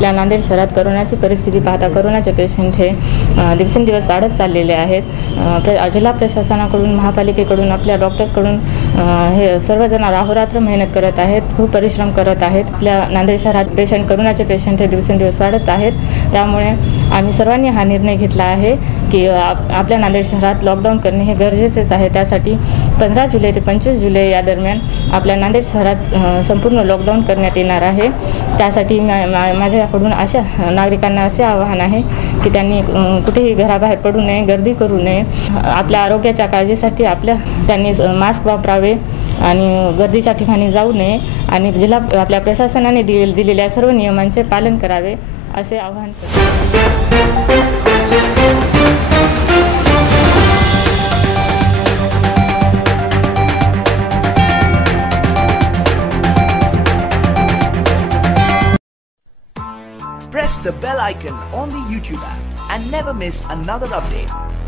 आपल्या नांदेड शहरात कोरोनाची परिस्थिती पाहता कोरोनाचे पेशंट हे दिवसेंदिवस वाढत चाललेले आहेत। जिल्हा प्रशासनाकडून महापालिकेकडून आपल्या डॉक्टर्सकडून हे सर्वजण राहोरात्र मेहनत करत आहेत, खूप परिश्रम करत आहेत। आपल्या नांदेड शहरात कोरोनाचे पेशंट हे दिवसेंदिवस वाढत आहेत। त्यामुळे आम्ही सर्वांनी हा निर्णय घेतला आहे की आपल्या नांदेड शहरात लॉकडाऊन करणे हे गरजेचेच आहे। त्यासाठी 15 जुलै ते 25 जुलै या दरम्यान आपल्या नांदेड शहरात संपूर्ण लॉकडाऊन करण्यात येणार आहे। त्यासाठी माझ्याकडून अशा नागरिकांना असे आवाहन आहे की त्यांनी कुठेही घराबाहेर पडू नये, गर्दी करू नये। आपल्या आरोग्याच्या काळजीसाठी त्यांनी मास्क वापरावे आणि गर्दीच्या ठिकाणी जाऊ नये आणि आपल्या प्रशासनाने दिलेल्या सर्व नियमांचे पालन करावे असे आवाहन करतो। Press the bell icon on the YouTube app and never miss another update.